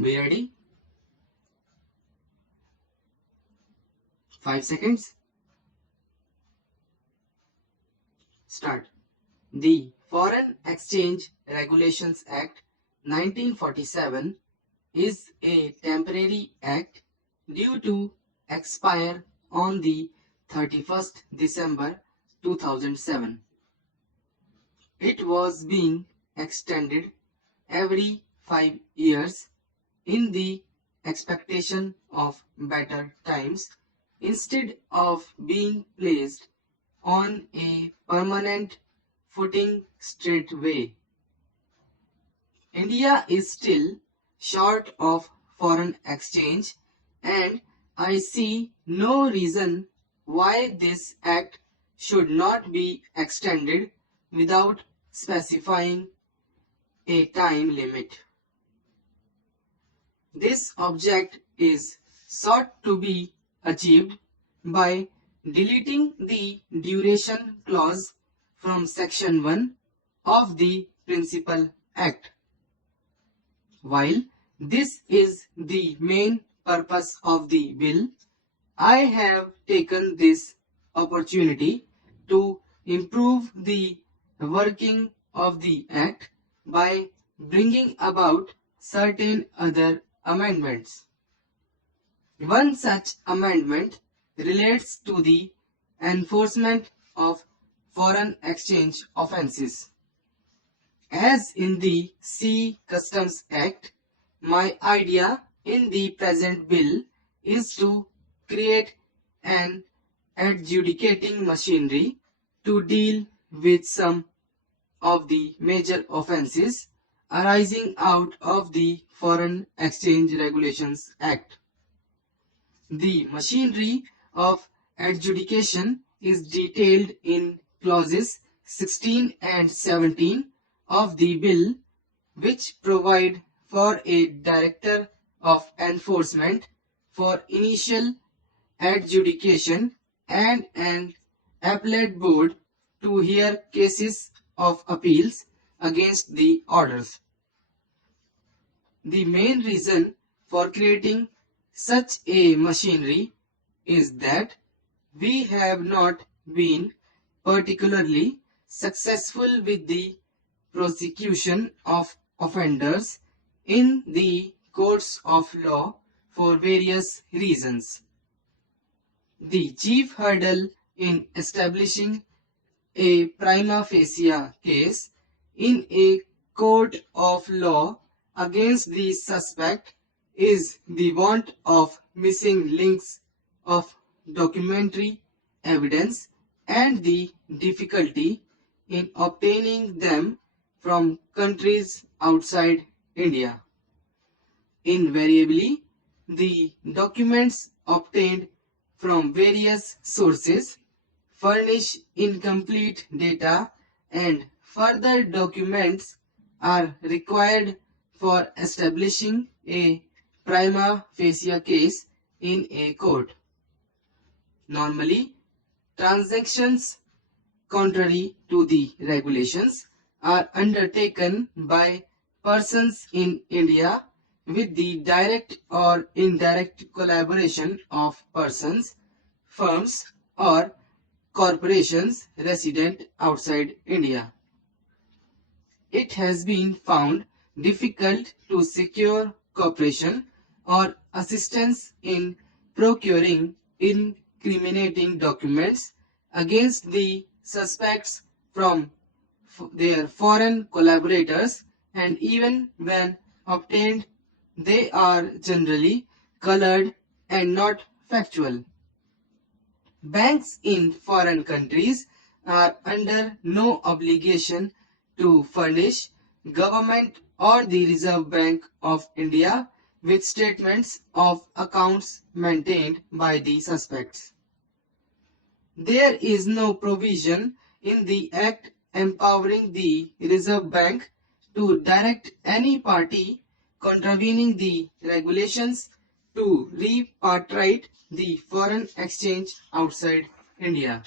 Be ready? 5 seconds. Start. The Foreign Exchange Regulations Act 1947 is a temporary act due to expire on the 31st December 2007. It was being extended every 5 years in the expectation of better times instead of being placed on a permanent footing straightway. India is still short of foreign exchange, and I see no reason why this act should not be extended without specifying a time limit. This object is sought to be achieved by deleting the duration clause from Section 1 of the Principal Act. While this is the main purpose of the bill, I have taken this opportunity to improve the working of the Act by bringing about certain other amendments. One such amendment relates to the enforcement of foreign exchange offences. As in the Sea Customs Act, my idea in the present bill is to create an adjudicating machinery to deal with some of the major offences arising out of the Foreign Exchange Regulations Act. The machinery of adjudication is detailed in clauses 16 and 17 of the bill, which provide for a director of enforcement for initial adjudication and an appellate board to hear cases of appeals against the orders. The main reason for creating such a machinery is that we have not been particularly successful with the prosecution of offenders in the courts of law for various reasons. The chief hurdle in establishing a prima facie case in a court of law against the suspect is the want of missing links of documentary evidence and the difficulty in obtaining them from countries outside India. Invariably, the documents obtained from various sources furnish incomplete data, and further documents are required for establishing a prima facie case in a court. Normally, transactions contrary to the regulations are undertaken by persons in India with the direct or indirect collaboration of persons, firms, or corporations resident outside India. It has been found difficult to secure cooperation or assistance in procuring incriminating documents against the suspects from their foreign collaborators, and even when obtained, they are generally colored and not factual. Banks in foreign countries are under no obligation to furnish government or the Reserve Bank of India with statements of accounts maintained by the suspects. There is no provision in the Act empowering the Reserve Bank to direct any party contravening the regulations to repatriate the foreign exchange outside India.